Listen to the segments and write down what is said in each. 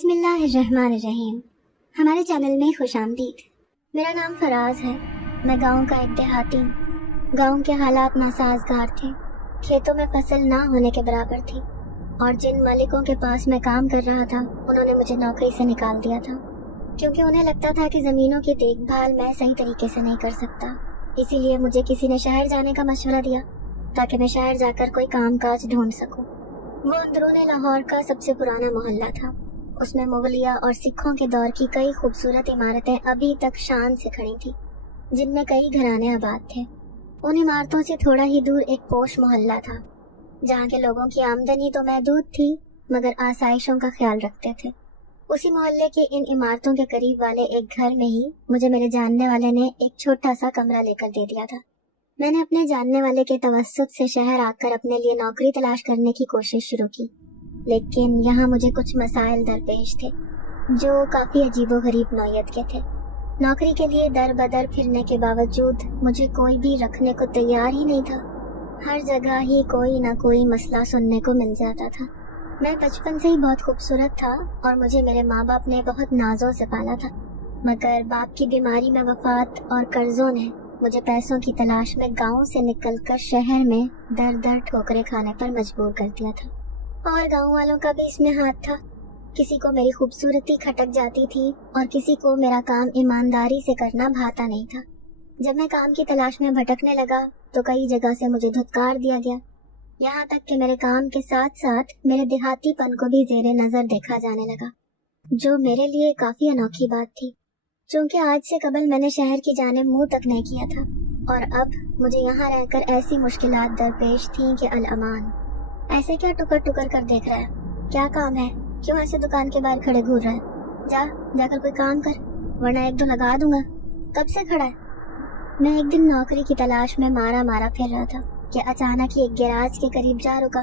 بسم اللہ الرحمن الرحیم۔ ہمارے چینل میں خوش آمدید۔ میرا نام فراز ہے۔ میں گاؤں کا ایک دیہاتی ہوں۔ گاؤں کے حالات ناسازگار تھے۔ کھیتوں میں فصل نہ ہونے کے برابر تھی، اور جن مالکوں کے پاس میں کام کر رہا تھا انہوں نے مجھے نوکری سے نکال دیا تھا، کیونکہ انہیں لگتا تھا کہ زمینوں کی دیکھ بھال میں صحیح طریقے سے نہیں کر سکتا۔ اسی لیے مجھے کسی نے شہر جانے کا مشورہ دیا تاکہ میں شہر جا کر کوئی کام کاج ڈھونڈ سکوں۔ وہ اندرون لاہور کا سب سے پرانا محلہ تھا۔ اس میں مغلیہ اور سکھوں کے دور کی کئی خوبصورت عمارتیں ابھی تک شان سے کھڑی تھیں، جن میں کئی گھرانے آباد تھے۔ ان عمارتوں سے تھوڑا ہی دور ایک پوش محلہ تھا، جہاں کے لوگوں کی آمدنی تو محدود تھی مگر آسائشوں کا خیال رکھتے تھے۔ اسی محلے کے ان عمارتوں کے قریب والے ایک گھر میں ہی مجھے میرے جاننے والے نے ایک چھوٹا سا کمرہ لے کر دے دیا تھا۔ میں نے اپنے جاننے والے کے توسط سے شہر آ کر اپنے لیے نوکری تلاش کرنے کی کوشش شروع کی، لیکن یہاں مجھے کچھ مسائل درپیش تھے جو کافی عجیب و غریب نوعیت کے تھے۔ نوکری کے لیے در بدر پھرنے کے باوجود مجھے کوئی بھی رکھنے کو تیار ہی نہیں تھا۔ ہر جگہ ہی کوئی نہ کوئی مسئلہ سننے کو مل جاتا تھا۔ میں بچپن سے ہی بہت خوبصورت تھا اور مجھے میرے ماں باپ نے بہت نازوں سے پالا تھا، مگر باپ کی بیماری میں وفات اور قرضوں نے مجھے پیسوں کی تلاش میں گاؤں سے نکل کر شہر میں در در ٹھوکریں کھانے پر مجبور کر دیا تھا۔ اور گاؤں والوں کا بھی اس میں ہاتھ تھا۔ کسی کو میری خوبصورتی کھٹک جاتی تھی اور کسی کو میرا کام ایمانداری سے کرنا بھاتا نہیں تھا۔ جب میں کام کی تلاش میں بھٹکنے لگا تو کئی جگہ سے مجھے دھتکار دیا گیا، یہاں تک کہ میرے کام کے ساتھ ساتھ میرے دیہاتی پن کو بھی زیر نظر دیکھا جانے لگا، جو میرے لیے کافی انوکھی بات تھی، چونکہ آج سے قبل میں نے شہر کی جانب منہ تک نہیں کیا تھا، اور اب مجھے یہاں رہ کر ایسی مشکلات درپیش تھیں کہ الامان۔ ایسے کیا ٹکر ٹکر کر دیکھ رہا ہے؟ کیا کام ہے؟ کیوں ایسے دکان کے باہر کھڑے گھور رہا ہے؟ جا کر کوئی کام کر، ورنہ ایک دو لگا دوں گا۔ کب سے کھڑا ہے؟ میں ایک دن نوکری کی تلاش میں مارا پھر رہا تھا کہ اچانک ہی ایک گیراج کے قریب جا رکا۔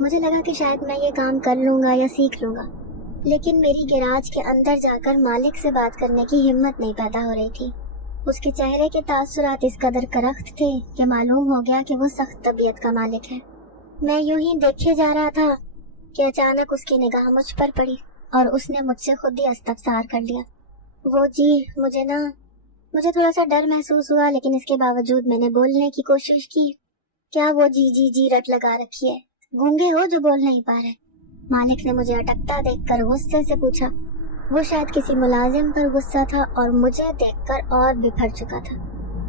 مجھے لگا کہ شاید میں یہ کام کر لوں گا یا سیکھ لوں گا، لیکن میری گیراج کے اندر جا کر مالک سے بات کرنے کی ہمت نہیں پیدا ہو رہی تھی۔ اس کے چہرے کے تاثرات اس قدر کرخت تھے کہ معلوم ہو گیا کہ وہ سخت طبیعت کا مالک ہے۔ میں یوں ہی دیکھے جا رہا تھا کہ اچانک اس کی نگاہ مجھ پر پڑی اور اس نے مجھ سے خود ہی استفسار کر لیا۔ مجھے تھوڑا سا ڈر محسوس ہوا، لیکن اس کے باوجود میں نے بولنے کی کوشش کی۔ کیا وہ جی رٹ لگا رکھی ہے؟ گونگے ہو جو بول نہیں پا رہے؟ مالک نے مجھے اٹکتا دیکھ کر غصے سے پوچھا۔ وہ شاید کسی ملازم پر غصہ تھا اور مجھے دیکھ کر اور بھی بھڑ چکا تھا۔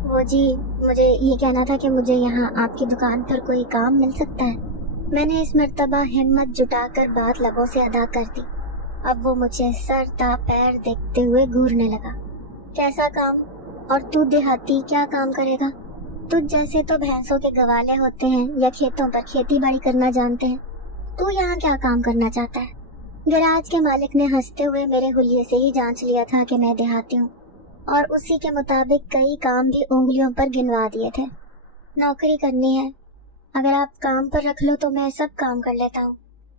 مجھے یہ کہنا تھا کہ مجھے یہاں آپ کی دکان پر کوئی کام مل سکتا ہے۔ میں نے اس مرتبہ ہمت جٹا کر بات لبوں سے ادا کر دی۔ اب وہ مجھے سر تا پیر دیکھتے ہوئے گھورنے لگا۔ کیسا کام؟ اور تو دیہاتی کیا کام کرے گا؟ تجھ جیسے تو بھینسوں کے گوالے ہوتے ہیں یا کھیتوں پر کھیتی باڑی کرنا جانتے ہیں، تو یہاں کیا کام کرنا چاہتا ہے؟ گیراج کے مالک نے ہنستے ہوئے میرے حلیے سے ہی جانچ لیا تھا کہ میں دیہاتی ہوں، اور اسی کے مطابق کئی کام بھی انگلیوں پر گنوا دیے تھے۔ نوکری کرنی ہے، اگر آپ کام پر رکھ لو تو میں سب کام کر لیتا ہوں،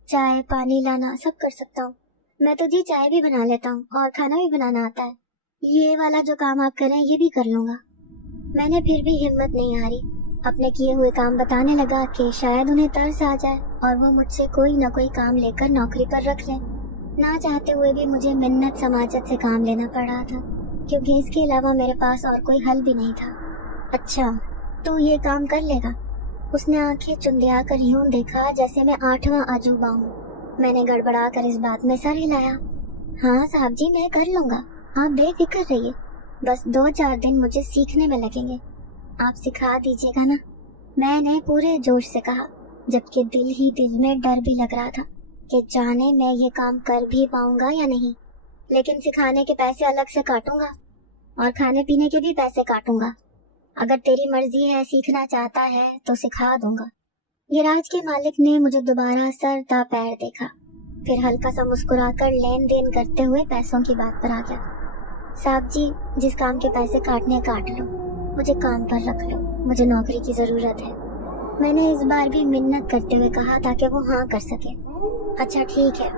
چائے پانی لانا سب کر سکتا ہوں۔ میں تو چائے بھی بنا لیتا ہوں اور کھانا بھی بنانا آتا ہے۔ یہ والا جو کام آپ کریں یہ بھی کر لوں گا۔ میں نے پھر بھی ہمت نہیں ہاری، اپنے کیے ہوئے کام بتانے لگا کہ شاید انہیں ترس آ جائے اور وہ مجھ سے کوئی نہ کوئی کام لے کر نوکری پر رکھ لیں۔ نہ چاہتے ہوئے بھی مجھے منت سماجت سے کام لینا پڑ رہا تھا، کیونکہ اس کے علاوہ میرے پاس اور کوئی حل بھی نہیں تھا۔ اچھا تو یہ کام کر لے گا؟ اس نے آنکھیں چندیا کر یوں دیکھا جیسے میں 8واں عجوبہ ہوں۔ میں نے گڑبڑا کر اس بات میں سر ہلایا۔ ہاں صاحب جی، میں کر لوں گا، آپ بے فکر رہیے، بس 2-4 دن مجھے سیکھنے میں لگیں گے، آپ سکھا دیجیے گا نا؟ میں نے پورے جوش سے کہا، جبکہ دل ہی دل میں ڈر بھی لگ رہا تھا کہ جانے میں یہ کام کر بھی پاؤں گا یا نہیں، لیکن سکھانے کے پیسے الگ سے کاٹوں گا اور کھانے پینے کے بھی پیسے کاٹوں گا۔ اگر تیری مرضی ہے، سیکھنا چاہتا ہے تو سکھا دوں گا۔ گیراج کے مالک نے مجھے دوبارہ سر تا پیر دیکھا، پھر ہلکا سا مسکرا کر لین دین کرتے ہوئے پیسوں کی بات پر آ گیا۔ صاحب جی، جس کام کے پیسے کاٹنے کاٹ لو، مجھے کام پر رکھ لو، مجھے نوکری کی ضرورت ہے۔ میں نے اس بار بھی منت کرتے ہوئے کہا تاکہ وہ ہاں کر سکے۔ اچھا ٹھیک ہے،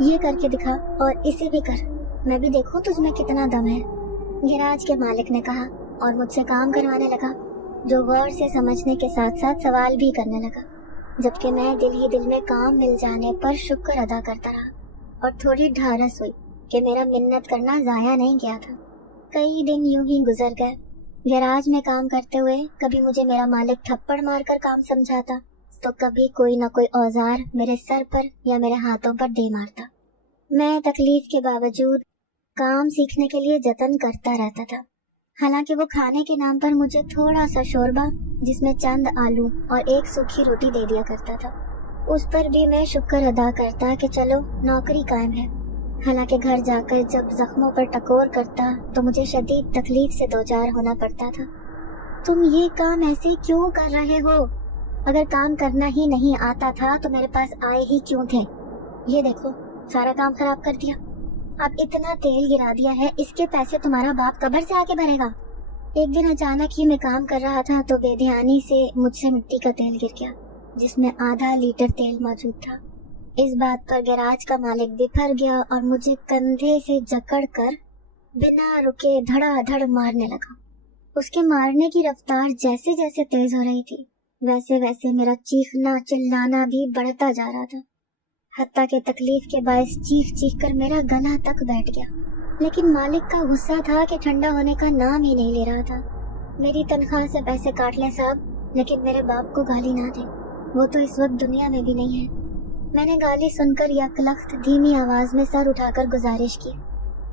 یہ کر کے دکھا اور اسے بھی کر، میں بھی دیکھوں تجھ میں کتنا دم ہے، گیراج کے مالک نے کہا اور مجھ سے کام کروانے لگا، جو غور سے سمجھنے کے ساتھ ساتھ سوال بھی کرنے لگا، جبکہ میں دل ہی دل میں کام مل جانے پر شکر ادا کرتا رہا और थोड़ी ढारस हुई कि मेरा मिन्नत करना जाया नहीं गया था। कई दिन यूं ही गुजर गए। गैराज में काम करते हुए कभी मुझे मेरा मालिक थप्पड़ मारकर काम समझाता, तो कभी कोई न कोई औजार मेरे सर पर या मेरे हाथों पर दे मारता। मैं तकलीफ के बावजूद काम सीखने के लिए जतन करता रहता था। हालांकि वो खाने के नाम पर मुझे थोड़ा सा शोरबा जिसमें चंद आलू और एक सूखी रोटी दे दिया करता था, उस पर भी मैं शुक्र अदा करता कि चलो नौकरी कायम है। हालांकि घर जाकर जब जख्मों पर टकोर करता तो मुझे शदीद तकलीफ से दो चार होना पड़ता था। तुम ये काम ऐसे क्यों कर रहे हो? अगर काम करना ही नहीं आता था तो मेरे पास आए ही क्यों थे? ये देखो, सारा काम खराब कर दिया। अब इतना तेल गिरा दिया है, इसके पैसे तुम्हारा बाप कब्र से आके भरेगा। एक दिन अचानक ही मैं काम कर रहा था तो बेध्यानी से मुझसे मिट्टी का तेल गिर गया, जिसमें आधा लीटर तेल मौजूद था। इस बात पर गैराज का मालिक बिफर गया और मुझे कंधे से जकड़कर बिना रुके धड़ाधड़ मारने लगा। उसके मारने की रफ्तार जैसे जैसे तेज हो रही थी, वैसे वैसे मेरा चीखना चिल्लाना भी बढ़ता जा रहा था। हत्ता के तकलीफ के बायस चीख चीख कर मेरा गला तक बैठ गया। लेकिन मालिक का गुस्सा था कि ठंडा होने का नाम ही नहीं ले रहा था। मेरी तनख्वाह से पैसे काट लें साहब, लेकिन मेरे बाप को गाली ना दे, वो तो इस वक्त दुनिया में भी नहीं है। मैंने गाली सुनकर यकलख्त धीमी आवाज में सर उठाकर गुजारिश की,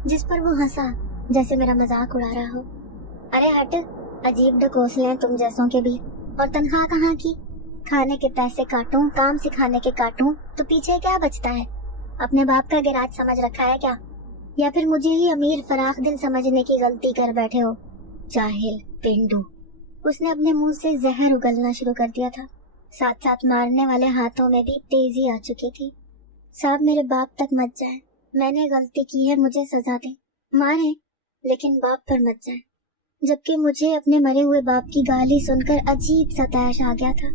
जिस पर वो हंसा जैसे मेरा मजाक उड़ा रहा हो। अरे हट, अजीब ढकोसले तुम जैसों के भी। और तनख्वाह कहाँ की? खाने के पैसे काटूं, काम सिखाने के काटूं, तो पीछे क्या बचता है? अपने बाप का गैराज समझ रखा है क्या? या फिर मुझे ही अमीर फराख दिल समझने की गलती कर बैठे हो? जाहिल पेंडू। उसने अपने मुंह से जहर उगलना शुरू कर दिया था। साथ साथ मारने वाले हाथों में भी तेजी आ चुकी थी। साहब मेरे बाप तक मत जाए, मैंने गलती की है, मुझे सजा दे, मारे लेकिन बाप पर मत जाए। जबकि मुझे अपने मरे हुए बाप की गाली सुनकर अजीब सा तैश आ गया था।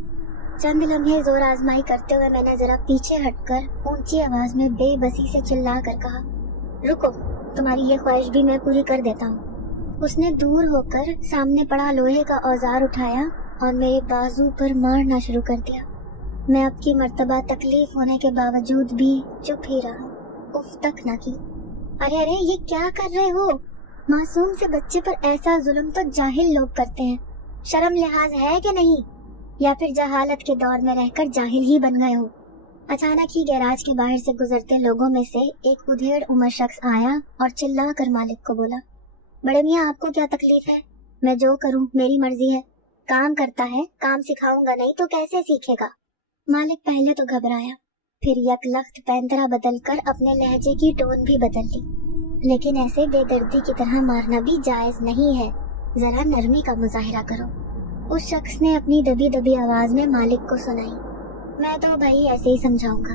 चंद लम्हे जोर आजमाई करते हुए मैंने जरा पीछे हटकर ऊंची आवाज में बेबसी से चिल्ला कर कहा, रुको, तुम्हारी ये ख्वाहिश भी मैं पूरी कर देता हूँ। उसने दूर होकर सामने पड़ा लोहे का औजार उठाया और मेरे बाजू पर मारना शुरू कर दिया। मैं अब की मर्तबा तकलीफ होने के बावजूद भी चुप ही रहा, उफ तक न की। अरे अरे, ये क्या कर रहे हो? मासूम से बच्चे पर ऐसा जुल्म तो जाहिल लोग करते हैं। शर्म लिहाज है कि नहीं? या फिर जहालत के दौर में रहकर जाहिल ही बन गए हो? अचानक ही गैराज के बाहर से गुजरते लोगों में से एक उधेड़ उम्र शख्स आया और चिल्ला कर मालिक को बोला, बड़े मियाँ आपको क्या तकलीफ है? मैं जो करूँ मेरी मर्जी है। काम करता है, काम सिखाऊंगा नहीं तो कैसे सीखेगा? मालिक पहले तो घबराया, फिर यकलख्त पैंतरा बदल कर अपने लहजे की टोन भी बदल ली। लेकिन ऐसे बेदर्दी की तरह मारना भी जायज नहीं है, जरा नरमी का मुजाहिरा करो। उस शख्स ने अपनी दबी दबी आवाज में मालिक को सुनाई, मैं तो भाई ऐसे ही समझाऊंगा,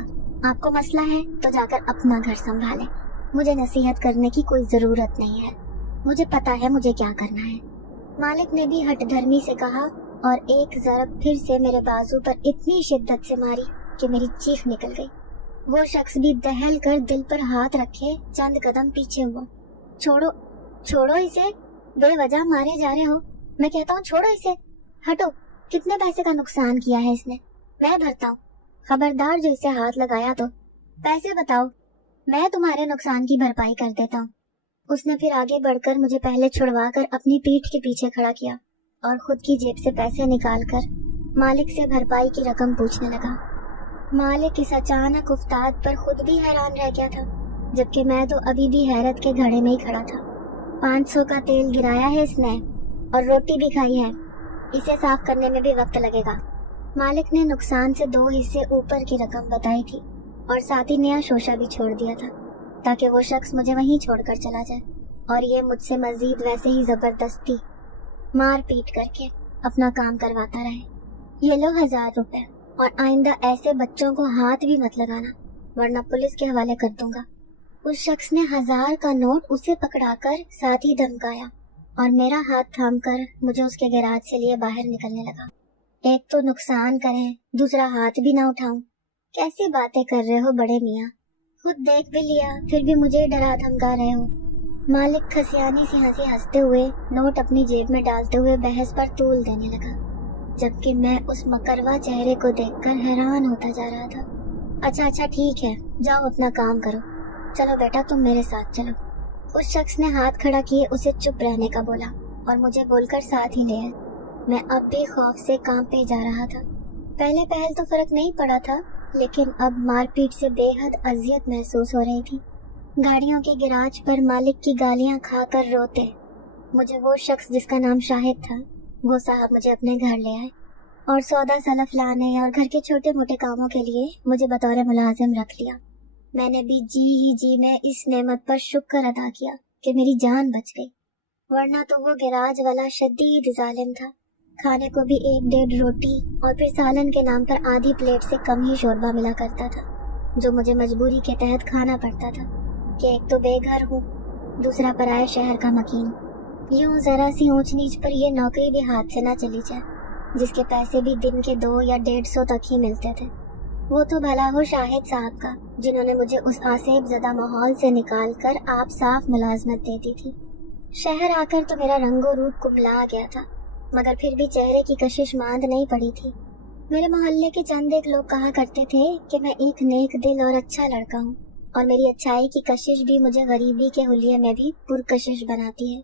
आपको मसला है तो जाकर अपना घर संभालें, मुझे नसीहत करने की कोई जरूरत नहीं है, मुझे पता है मुझे क्या करना है। मालिक ने भी हठधर्मी से कहा और एक ज़रब फिर से मेरे बाजू पर इतनी शिद्दत से मारी कि मेरी चीख निकल गई। वो शख्स भी दहल कर दिल पर हाथ रखे चंद कदम पीछे हुआ। छोड़ो छोड़ो इसे, बेवजह मारे जा रहे हो। मैं कहता हूँ छोड़ो इसे, हटो। कितने पैसे का नुकसान किया है इसने? मैं भरता हूँ। खबरदार जो इसे हाथ लगाया तो पैसे बताओ, मैं तुम्हारे नुकसान की भरपाई कर देता हूँ। उसने फिर आगे बढ़कर मुझे पहले छुड़वा कर अपनी पीठ के पीछे खड़ा किया और खुद की जेब से पैसे निकालकर मालिक से भरपाई की रकम पूछने लगा। मालिक इस अचानक उफ्ताद पर खुद भी हैरान रह गया था, जबकि मैं तो अभी भी हैरत के घड़े में ही खड़ा था। 500 का तेल गिराया है इसने और रोटी भी खाई है, इसे साफ करने में भी वक्त लगेगा। मालिक ने नुकसान से 2 हिस्से ऊपर की रकम बताई थी और साथ ही नया शोशा भी छोड़ दिया था ताकि वो शख्स मुझे वहीं छोड़कर चला जाए और ये मुझसे मजीद वैसे ही जबरदस्ती मार पीट करके अपना काम करवाता रहे। ये लो 1000 रुपए और आइंदा ऐसे बच्चों को हाथ भी मत लगाना वरना पुलिस के हवाले कर दूंगा। उस शख्स ने 1000 का नोट उसे पकड़ाकर साथ ही धमकाया और मेरा हाथ थामकर मुझे उसके गैराज से लिए बाहर निकलने लगा। एक तो नुकसान करें, दूसरा हाथ भी ना उठाऊं। कैसी बातें कर रहे हो बड़े मियाँ? खुद देख भी लिया फिर भी मुझे डरा धमका रहे हो। मालिक खसियानी सी हंसी हंसते हुए नोट अपनी जेब में डालते हुए बहस पर तूल देने लगा, जबकि मैं उस मकरवा चेहरे को देखकर हैरान होता जा रहा था। अच्छा ठीक है, जाओ अपना काम करो, चलो बेटा तुम मेरे साथ चलो। उस शख्स ने हाथ खड़ा किए उसे चुप रहने का बोला और मुझे बोलकर साथ ही ले आए। मैं अब भी खौफ से कांपे जा रहा था। पहले पहल तो फर्क नहीं पड़ा था, लेकिन अब मारपीट से बेहद अजियत महसूस हो रही थी। गाड़ियों के गिराज पर मालिक की गालियां खाकर रोते मुझे वो शख्स जिसका नाम शाहिद था, वो साहब मुझे अपने घर ले आए और सौदा सलफ लाने और घर के छोटे मोटे कामों के लिए मुझे बतौर मुलाजिम रख लिया। मैंने भी जी में इस नेमत पर शुक्र अदा किया कि मेरी जान बच गई, वरना तो वो गिराज वाला शदीद जालिम था। खाने को भी 1-1.5 रोटी और फिर सालन के नाम पर आधी प्लेट से कम ही शोरबा मिला करता था, जो मुझे मजबूरी के तहत खाना पड़ता था कि एक तो बेघर हूँ, दूसरा पराये शहर का मकीन। यूं जरा सी ऊंच नीच पर ये नौकरी भी हाथ से ना चली जाए, जिसके पैसे भी दिन के 2 या 150 तक ही मिलते थे। वो तो भला हो शाहिद साहब का, जिन्होंने मुझे उस आसेब ज़दा माहौल से निकाल कर आप साफ मुलाजमत देती थी। शहर आकर तो मेरा रंगो रूप कुमला गया था, मगर फिर भी चेहरे की कशिश मांद नहीं पड़ी थी। मेरे मोहल्ले के चंद एक लोग कहा करते थे कि मैं एक नेक दिल और अच्छा लड़का हूँ, और मेरी अच्छाई की कशिश भी मुझे गरीबी के हुलिये में भी पुरकशिश बनाती है,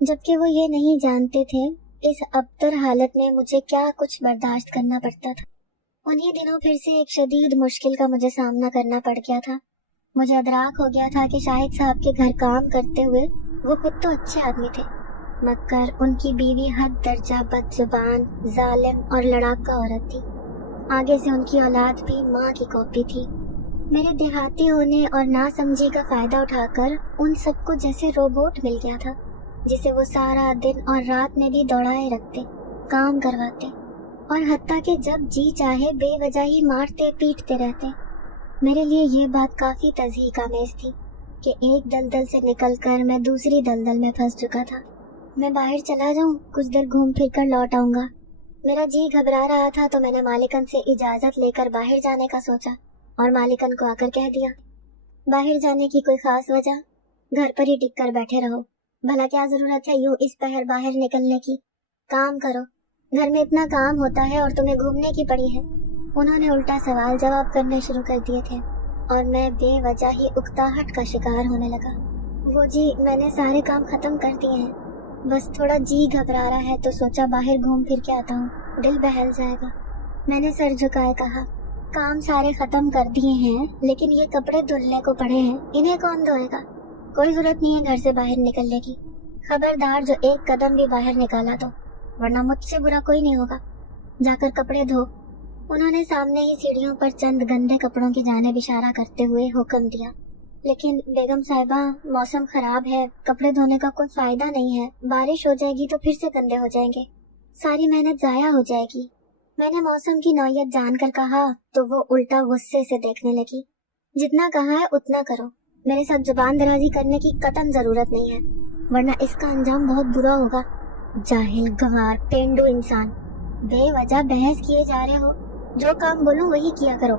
जबकि वो ये नहीं जानते थे इस अबतर हालत में मुझे क्या कुछ बर्दाश्त करना पड़ता था। उन्हीं दिनों फिर से एक शदीद मुश्किल का मुझे सामना करना पड़ गया था। मुझे अदराक हो गया था कि शाहिद साहब के घर काम करते हुए वो खुद तो अच्छे आदमी थे, मगर उनकी बीवी हद दर्जा बदजुबान, जालिम और लड़ाका औरत थी। आगे से उनकी औलाद भी माँ की कॉपी थी। मेरे देहाती होने और नासमझी का फायदा उठाकर उन सबको जैसे रोबोट मिल गया था, जिसे वो सारा दिन और रात में भी दौड़ाए रखते, काम करवाते और हत्ता कि जब जी चाहे बेवजह ही मारते पीटते रहते। मेरे लिए ये बात काफी तज़हीक आमेज़ थी कि एक दलदल से निकलकर मैं दूसरी दलदल में फंस चुका था। मैं बाहर चला जाऊं, कुछ देर घूम फिर कर लौट आऊंगा। मेरा जी घबरा रहा था तो मैंने मालिकन से इजाज़त लेकर बाहर जाने का सोचा और मालिकन को आकर कह दिया, बाहर जाने की कोई खास वजह? घर पर ही टिक कर बैठे रहो, भला क्या जरूरत है यूं इस पहर बाहर निकलने की? काम करो, घर में इतना काम होता है और तुम्हें घूमने की पड़ी है। उन्होंने उल्टा सवाल जवाब करने शुरू कर दिए थे और मैं बेवजह ही उकताहट का शिकार होने लगा। वो जी, मैंने सारे काम खत्म कर दिए हैं, बस थोड़ा जी घबरा रहा है तो सोचा बाहर घूम फिर के आता हूँ, दिल बहल जाएगा। मैंने सर झुकाए कहा, काम सारे खत्म कर दिए हैं, लेकिन ये कपड़े धुलने को पड़े हैं, इन्हें कौन धोएगा? कोई जरूरत नहीं है घर से बाहर निकलने की। खबरदार जो एक कदम भी बाहर निकाला तो, वरना मुझसे बुरा कोई नहीं होगा। जाकर कपड़े धो। उन्होंने सामने ही सीढ़ियों पर चंद गंदे कपड़ों की जानिब इशारा करते हुए हुक्म दिया। लेकिन बेगम साहिबा, मौसम खराब है, कपड़े धोने का कोई फायदा नहीं है, बारिश हो जाएगी तो फिर से गंदे हो जाएंगे, सारी मेहनत जाया हो जाएगी। मैंने मौसम की नौयत जानकर कहा तो वो उल्टा गुस्से से देखने लगी। जितना कहा है उतना करो, मेरे साथ जुबान दराजी करने की कतई जरूरत नहीं है, वरना इसका अंजाम बहुत बुरा होगा। जाहिल, गंवार, पेंडू इंसान, बेवजह बहस किए जा रहे हो, जो काम बोलूं वही किया करो।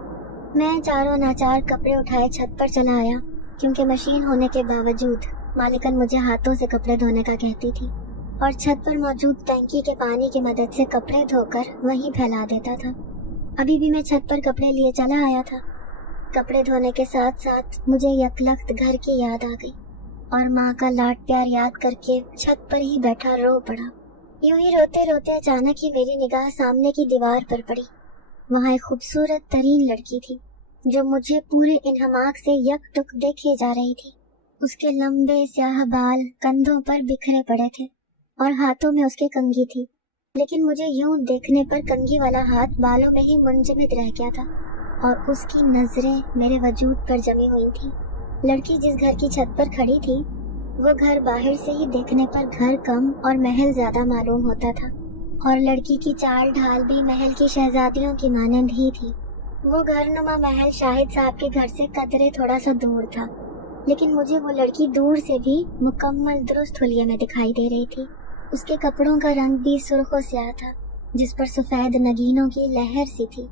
मैं चारों नाचार कपड़े उठाए छत पर चला आया, क्योंकि मशीन होने के बावजूद मालिकन मुझे हाथों से कपड़े धोने का कहती थी और छत पर मौजूद टंकी के पानी की मदद से कपड़े धोकर वहीं फैला देता था। अभी भी मैं छत पर कपड़े लिए चला आया था। कपड़े धोने के साथ साथ मुझे यकलख्त घर की याद आ गई और माँ का लाड प्यार याद करके छत पर ही बैठा रो पड़ा। यूं ही रोते रोते अचानक ही मेरी निगाह सामने की दीवार पर पड़ी। वहाँ एक खूबसूरत तरीन लड़की थी जो मुझे पूरे इन्हमाक से यकटुक देखे जा रही थी। उसके लंबे स्याह बाल कंधों पर बिखरे पड़े थे और हाथों में उसके कंघी थी, लेकिन मुझे यूं देखने पर कंघी वाला हाथ बालों में ही मुंजमद रह गया था और उसकी नजरें मेरे वजूद पर जमी हुई थी। लड़की जिस घर की छत पर खड़ी थी वो घर बाहर से ही देखने पर घर कम और महल ज्यादा मालूम होता था, और लड़की की चाल ढाल भी महल की शहजादियों की मानंद ही थी। वो घरनुमा महल शाहिद साहब के घर से कदरे थोड़ा सा दूर था, लेकिन मुझे वो लड़की दूर से भी मुकम्मल दुरुस्त हुलिये में दिखाई दे रही थी। उसके कपड़ों का रंग भी सुर्ख स्याह था, जिस पर सफेद नगीनों की लहर सी थी।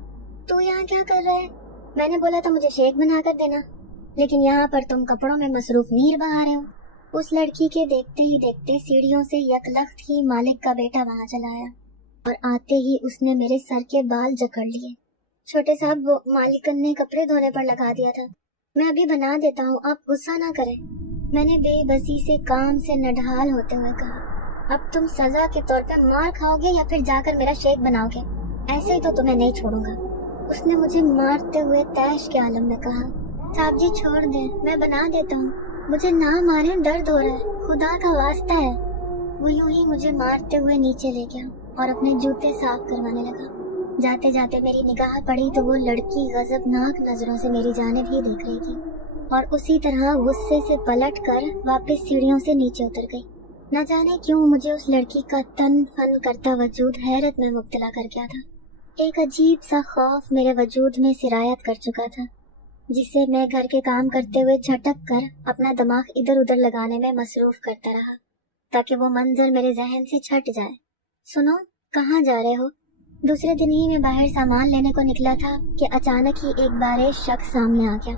तू यहाँ क्या कर रहा है? मैंने बोला था मुझे शेक बना कर देना, लेकिन यहाँ पर तुम कपड़ों में मसरूफ नीर बहा रहे हो। उस लड़की के देखते ही देखते सीढ़ियों से यकलख्त ही मालिक का बेटा वहाँ चला आया और आते ही उसने मेरे सर के बाल जकड़ लिए। छोटे साहब, वो मालिकन ने कपड़े धोने पर लगा दिया था, मैं अभी बना देता हूँ, आप गुस्सा ना करें। मैंने बेबसी से काम से नढाल होते हुए कहा। अब तुम सजा के तौर पे मार खाओगे या फिर जाकर मेरा शेक बनाओगे? ऐसे ही तो तुम्हें नहीं छोड़ूंगा। उसने मुझे मारते हुए तैश के आलम में कहा। साहब जी छोड़ दें, मैं बना देता हूँ, मुझे ना मारें, दर्द हो रहा है, खुदा का वास्ता है। वो यूं ही मुझे मारते हुए नीचे ले गया और अपने जूते साफ करवाने लगा। जाते जाते मेरी निगाह पड़ी तो वो लड़की गजबनाक नजरों से मेरी जानिब ही देख रही थी और उसी तरह गुस्से से पलट कर वापस सीढ़ियों से नीचे उतर गई। न जाने क्यों मुझे उस लड़की का तन फन करता वजूद हैरत में मुब्तला कर गया था। एक अजीब सा खौफ मेरे वजूद में सिरायत कर चुका था, जिसे मैं घर के काम करते हुए झटक कर अपना दिमाग इधर उधर लगाने में मसरूफ करता रहा ताकि वो मंजर मेरे जहन से छट जाए। सुनो, कहाँ जा रहे हो? दूसरे दिन ही मैं बाहर सामान लेने को निकला था कि अचानक ही एक बार शख्स सामने आ गया।